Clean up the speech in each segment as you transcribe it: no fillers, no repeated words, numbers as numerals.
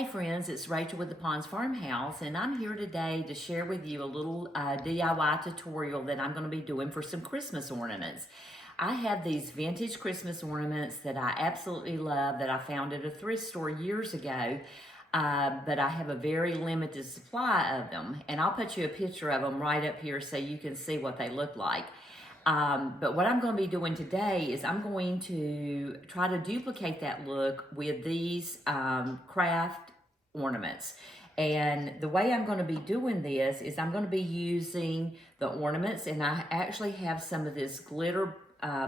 Hey friends, it's Rachel with the Ponds Farmhouse, and I'm here today to share with you a little DIY tutorial that I'm going to be doing for some Christmas ornaments. I have these vintage Christmas ornaments that I absolutely love that I found at a thrift store years ago, but I have a very limited supply of them, and I'll put you a picture of them right up here so you can see what they look like. But what I'm going to be doing today is I'm going to try to duplicate that look with these craft ornaments. And the way I'm going to be doing this is I'm going to be using the ornaments, and I actually have some of this glitter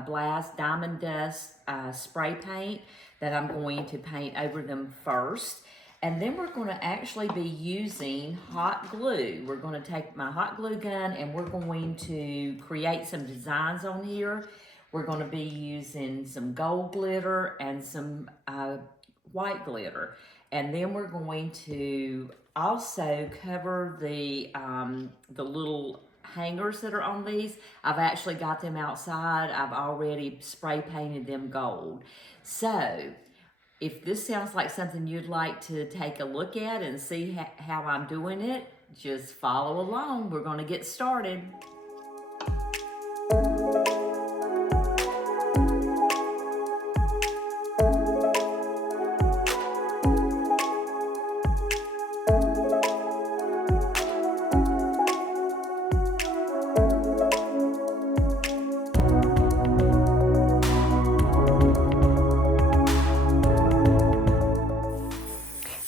blast diamond dust spray paint that I'm going to paint over them first. And then we're going to actually be using hot glue. We're going to take my hot glue gun and we're going to create some designs on here. We're going to be using some gold glitter and some white glitter. And then we're going to also cover the little hangers that are on these. I've actually got them outside. I've already spray painted them gold. So if this sounds like something you'd like to take a look at and see how I'm doing it, just follow along. We're going to get started.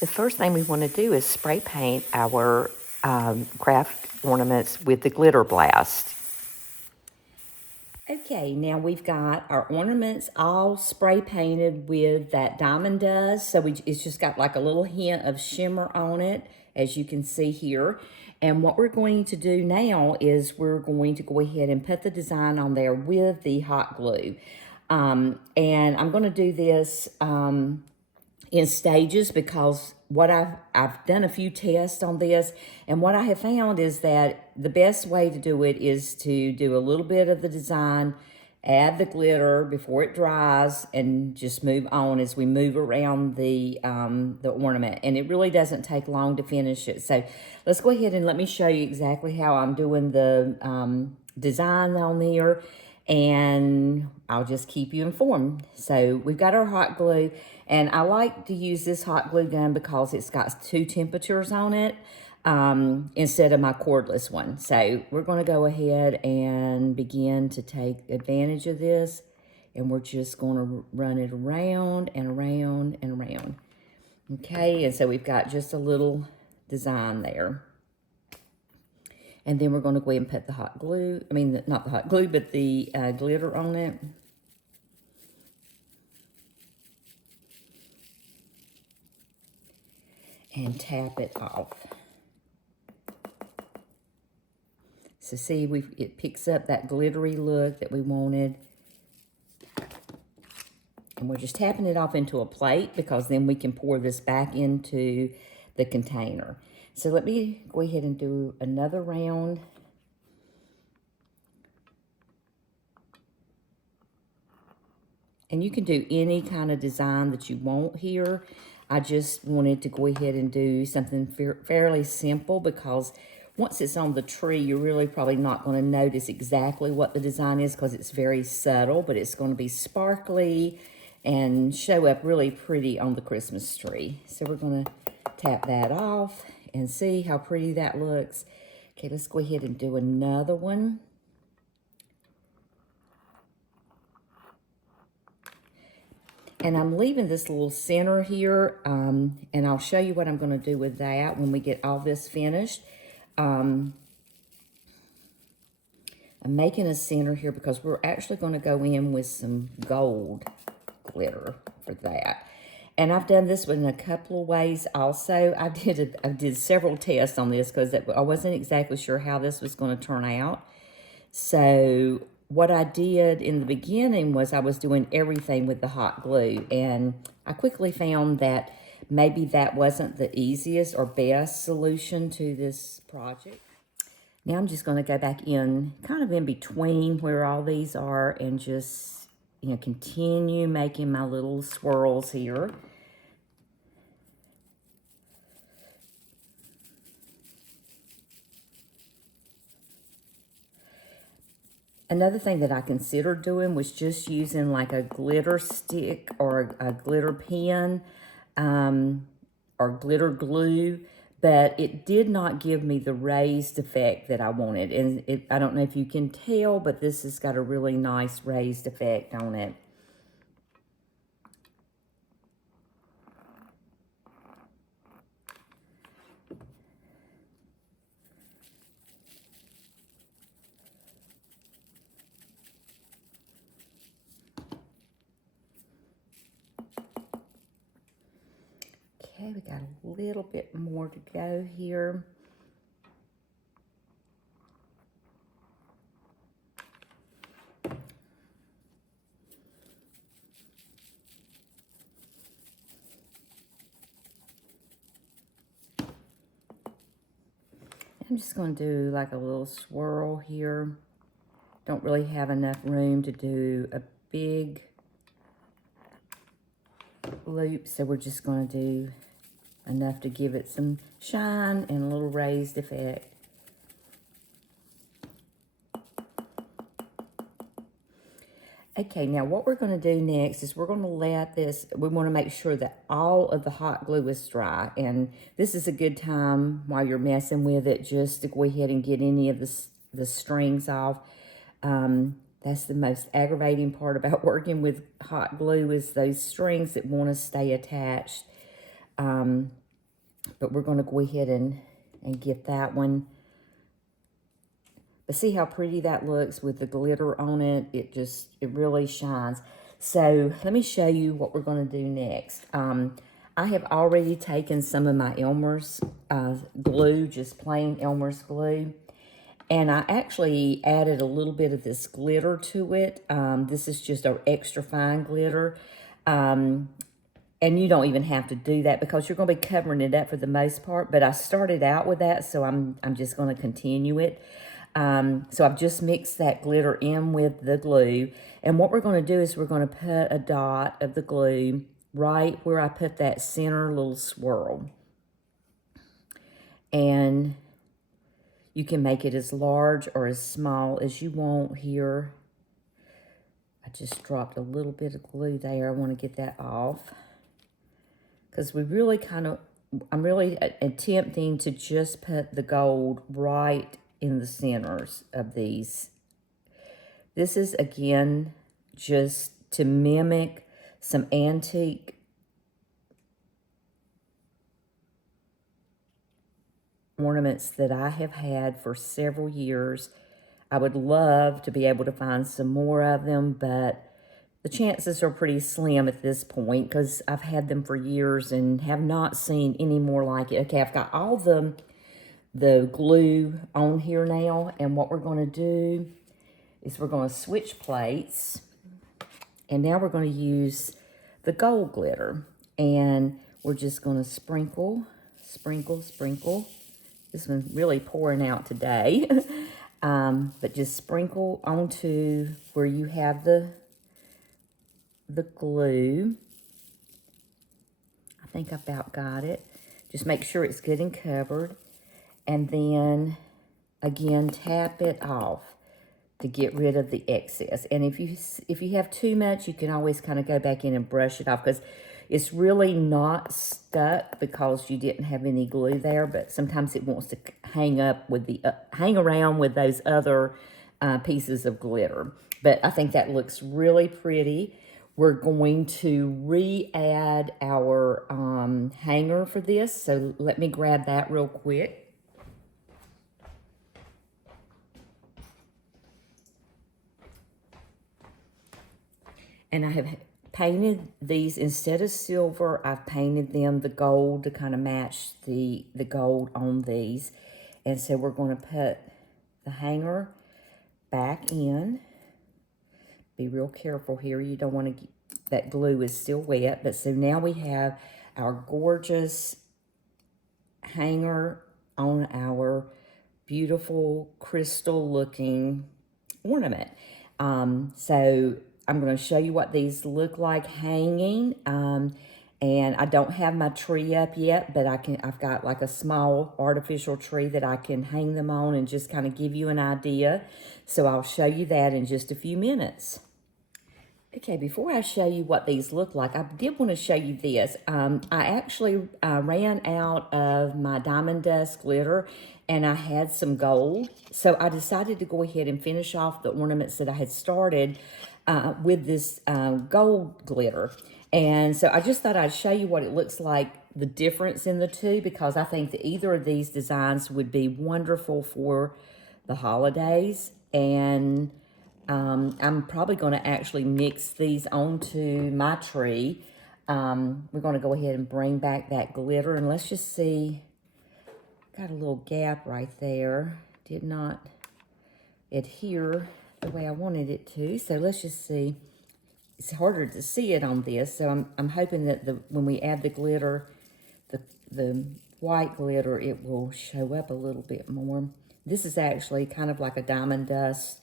The first thing we want to do is spray paint our craft ornaments with the glitter blast. Okay, now we've got our ornaments all spray painted with that diamond dust. So it's just got like a little hint of shimmer on it, as you can see here. And what we're going to do now is we're going to go ahead and put the design on there with the hot glue. And I'm going to do this in stages because what I've done a few tests on this, and what I have found is that the best way to do it is to do a little bit of the design, add the glitter before it dries, and just move on as we move around the ornament. And it really doesn't take long to finish it. So let's go ahead and let me show you exactly how I'm doing the design on here, and I'll just keep you informed. So we've got our hot glue, and I like to use this hot glue gun because it's got 2 temperatures on it instead of my cordless one. So we're going to go ahead and begin to take advantage of this, and we're just going to run it around and around and around. Okay, and so we've got just a little design there. And then we're going to go ahead and put the hot glue, not the hot glue, but the glitter on it. And tap it off. So see, it picks up that glittery look that we wanted. And we're just tapping it off into a plate because then we can pour this back into the container. So let me go ahead and do another round. And you can do any kind of design that you want here. I just wanted to go ahead and do something fairly simple because once it's on the tree, you're really probably not going to notice exactly what the design is because it's very subtle, but it's going to be sparkly and show up really pretty on the Christmas tree. So we're going to tap that off and see how pretty that looks. Okay, let's go ahead and do another one. And I'm leaving this little center here, and I'll show you what I'm going to do with that when we get all this finished. I'm making a center here because we're actually going to go in with some gold glitter for that. And I've done this one in a couple of ways also. I did several tests on this because I wasn't exactly sure how this was going to turn out. So what I did in the beginning was I was doing everything with the hot glue, and I quickly found that maybe that wasn't the easiest or best solution to this project. Now I'm just going to go back in, kind of in between where all these are, and just, continue making my little swirls here. Another thing that I considered doing was just using like a glitter stick or a glitter pen or glitter glue, but it did not give me the raised effect that I wanted. And I don't know if you can tell, but this has got a really nice raised effect on it. Okay, we got a little bit more to go here. I'm just going to do like a little swirl here. Don't really have enough room to do a big loop, so we're just going to do enough to give it some shine and a little raised effect. Okay, now what we're going to do next is we're going to let this, we want to make sure that all of the hot glue is dry. And this is a good time while you're messing with it just to go ahead and get any of the strings off. That's the most aggravating part about working with hot glue is those strings that want to stay attached. But we're going to go ahead and get that one. But see how pretty that looks with the glitter on it? It really shines. So let me show you what we're going to do next. I have already taken some of my Elmer's glue, just plain Elmer's glue. And I actually added a little bit of this glitter to it. This is just an extra fine glitter. And you don't even have to do that because you're going to be covering it up for the most part. But I started out with that, so I'm just going to continue it. So I've just mixed that glitter in with the glue. And what we're going to do is we're going to put a dot of the glue right where I put that center little swirl. And you can make it as large or as small as you want here. I just dropped a little bit of glue there. I want to get that off. Because we really I'm really attempting to just put the gold right in the centers of these. This is, again, just to mimic some antique ornaments that I have had for several years. I would love to be able to find some more of them, but the chances are pretty slim at this point because I've had them for years and have not seen any more like it. Okay, I've got all the glue on here now, and what we're going to do is we're going to switch plates, and now we're going to use the gold glitter, and we're just going to sprinkle. This one's really pouring out today. But just sprinkle onto where you have the glue. I think I about got it. Just make sure it's good and covered. And then, again, tap it off to get rid of the excess. And if you have too much, you can always kind of go back in and brush it off because it's really not stuck because you didn't have any glue there. But sometimes it wants to hang around with those other pieces of glitter. But I think that looks really pretty. We're going to re-add our hanger for this. So let me grab that real quick. And I have painted these, instead of silver, I've painted them the gold to kind of match the gold on these. And so we're going to put the hanger back in. Be real careful here. You don't want to, that glue is still wet. But so now we have our gorgeous hanger on our beautiful crystal looking ornament. So I'm going to show you what these look like hanging. And And I don't have my tree up yet, but I've got like a small artificial tree that I can hang them on and just kind of give you an idea. So I'll show you that in just a few minutes. Okay, before I show you what these look like, I did want to show you this. I actually ran out of my diamond dust glitter, and I had some gold. So I decided to go ahead and finish off the ornaments that I had started with this gold glitter. And so I just thought I'd show you what it looks like, the difference in the two, because I think that either of these designs would be wonderful for the holidays. And I'm probably going to actually mix these onto my tree. We're going to go ahead and bring back that glitter, and let's just see. Got a little gap right there. Did not adhere the way I wanted it to. So let's just see. It's harder to see it on this, so I'm hoping that when we add the glitter, the white glitter, it will show up a little bit more. This is actually kind of like a diamond dust.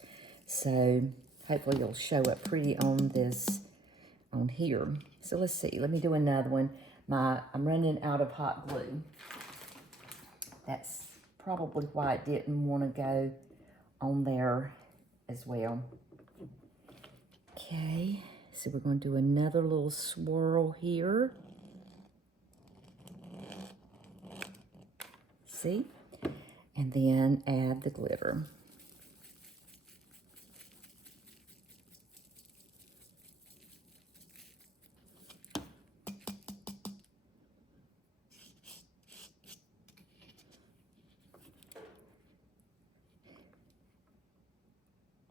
So hopefully it'll show up pretty on here. So let's see, let me do another one. I'm running out of hot glue. That's probably why it didn't want to go on there as well. Okay, so we're going to do another little swirl here. See? And then add the glitter.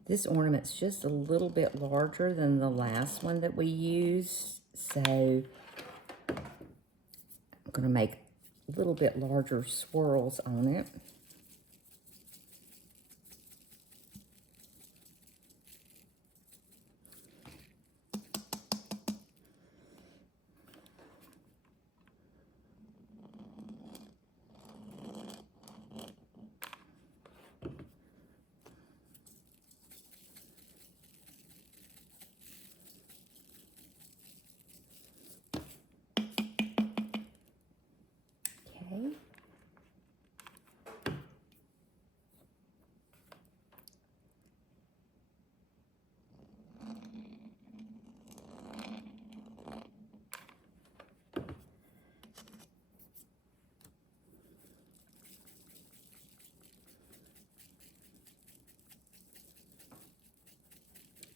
This ornament's just a little bit larger than the last one that we used, so I'm going to make a little bit larger swirls on it.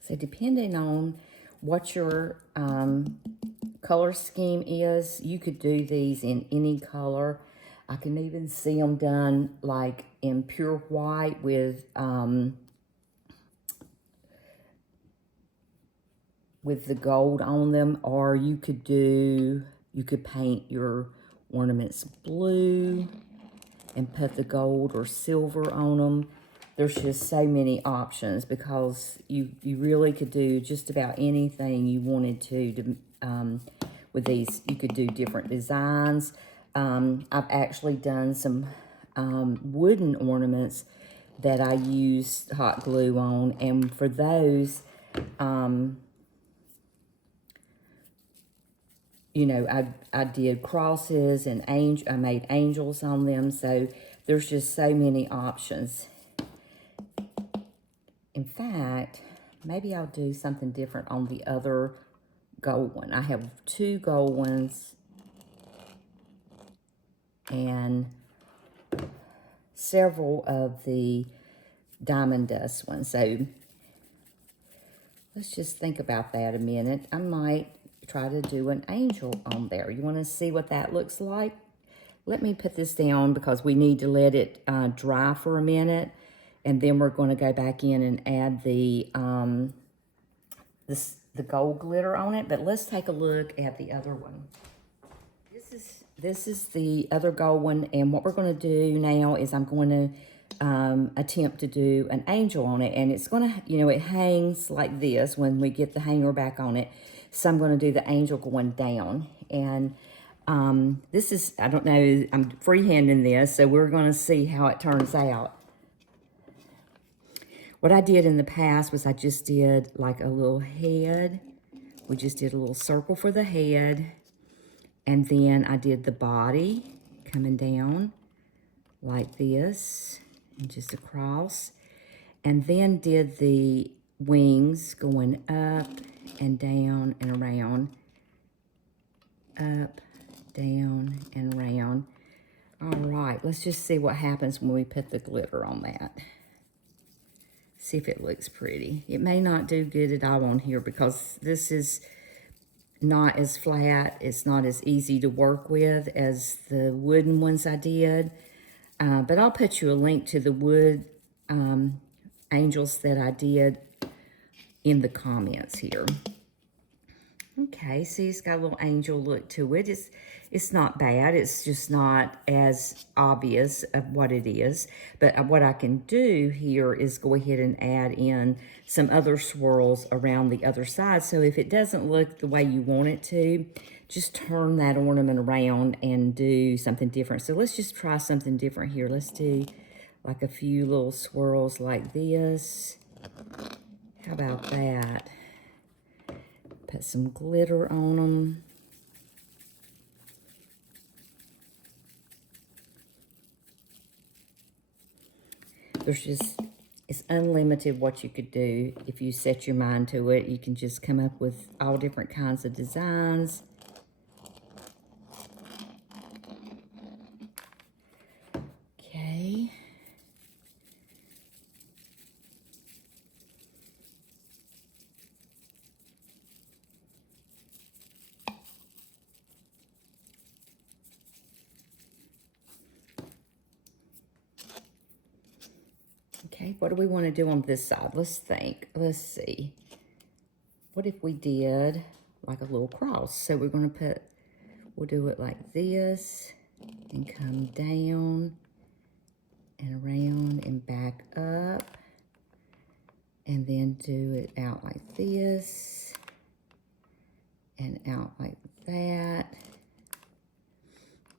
So depending on what your color scheme is, you could do these in any color. I can even see them done like in pure white with the gold on them, or you could paint your ornaments blue and put the gold or silver on them. There's just so many options because you really could do just about anything you wanted to with these. You could do different designs. I've actually done some wooden ornaments that I used hot glue on, and for those, you know, I did crosses and I made angels on them. So there's just so many options. In fact, maybe I'll do something different on the other gold one. I have two gold ones and several of the diamond dust ones. So let's just think about that a minute. I might try to do an angel on there. You want to see what that looks like? Let me put this down because we need to let it dry for a minute. And then we're going to go back in and add the gold glitter on it. But let's take a look at the other one. This is the other gold one. And what we're going to do now is I'm going to attempt to do an angel on it. And it's going to, you know, it hangs like this when we get the hanger back on it. So I'm going to do the angel going down. And this is, I don't know, I'm freehanding this. So we're going to see how it turns out. What I did in the past was I just did like a little head. We just did a little circle for the head. And then I did the body coming down like this and just across. And then did the wings going up and down and around. Up, down, and around. All right, let's just see what happens when we put the glitter on that. See if it looks pretty. It may not do good at all on here because this is not as flat. It's not as easy to work with as the wooden ones I did. But I'll put you a link to the wood angels that I did in the comments here. Okay, see, it's got a little angel look to it. It's not bad. It's just not as obvious of what it is. But what I can do here is go ahead and add in some other swirls around the other side. So if it doesn't look the way you want it to, just turn that ornament around and do something different. So let's just try something different here. Let's do like a few little swirls like this. How about that? Put some glitter on them. It's unlimited what you could do if you set your mind to it. You can just come up with all different kinds of designs. Okay. Okay, what do we want to do on this side? Let's think. Let's see. What if we did like a little cross? So we're going to we'll do it like this and come down and around and back up. And then do it out like this and out like that.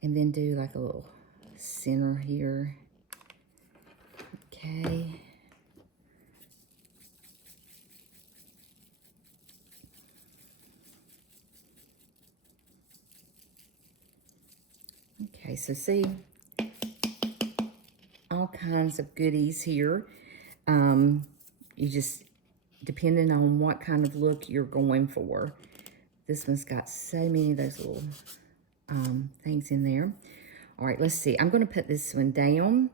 And then do like a little center here. Okay. Okay, so see, all kinds of goodies here. You just, depending on what kind of look you're going for. This one's got so many of those little things in there. All right, let's see. I'm going to put this one down.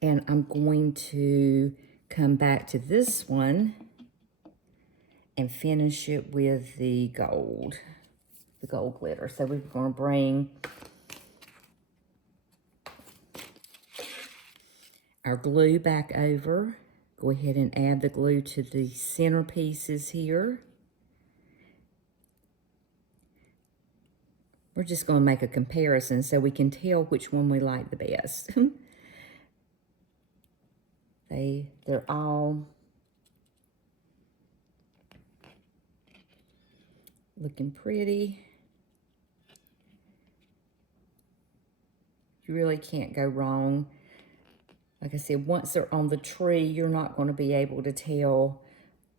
And I'm going to come back to this one and finish it with the gold glitter. So we're going to bring our glue back over. Go ahead and add the glue to the center pieces here. We're just going to make a comparison so we can tell which one we like the best. They're all looking pretty. You really can't go wrong. Like I said, once they're on the tree, you're not going to be able to tell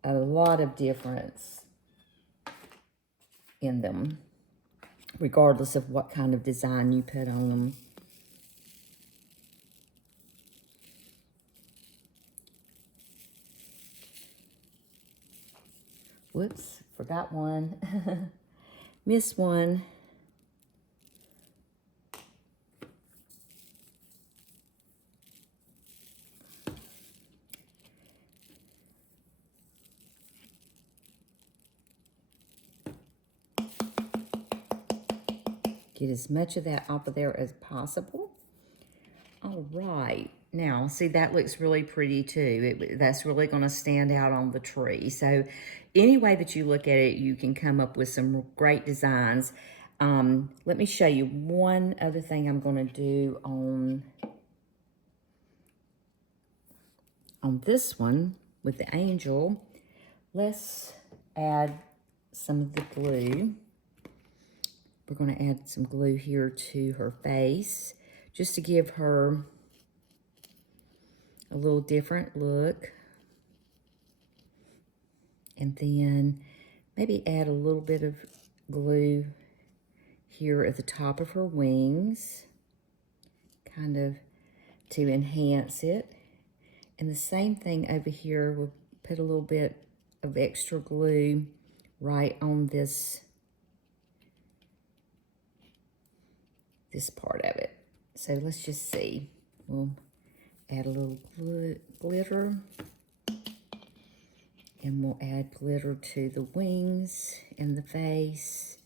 a lot of difference in them, regardless of what kind of design you put on them. Whoops, forgot one. Missed one. Get as much of that off of there as possible. All right. Now, see, that looks really pretty too. That's really going to stand out on the tree. So any way that you look at it, you can come up with some great designs. Let me show you one other thing I'm going to do on this one with the angel. Let's add some of the glue. We're going to add some glue here to her face just to give her a little different look. And then maybe add a little bit of glue here at the top of her wings, kind of to enhance it. And the same thing over here, we'll put a little bit of extra glue right on this part of it. So let's just see. We'll add a little glitter. And we'll add glitter to the wings and the face.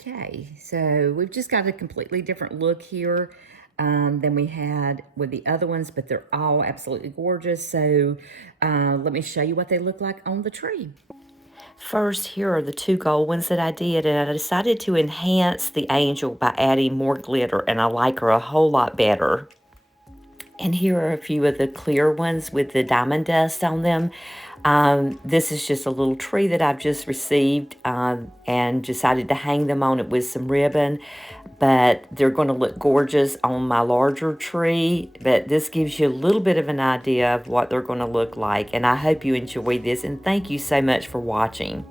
Okay, so we've just got a completely different look here than we had with the other ones, but they're all absolutely gorgeous. So let me show you what they look like on the tree. First, here are the two gold ones that I did, and I decided to enhance the angel by adding more glitter, and I like her a whole lot better. And here are a few of the clear ones with the diamond dust on them. This is just a little tree that I've just received and decided to hang them on it with some ribbon. But they're going to look gorgeous on my larger tree. But this gives you a little bit of an idea of what they're going to look like. And I hope you enjoy this. And thank you so much for watching.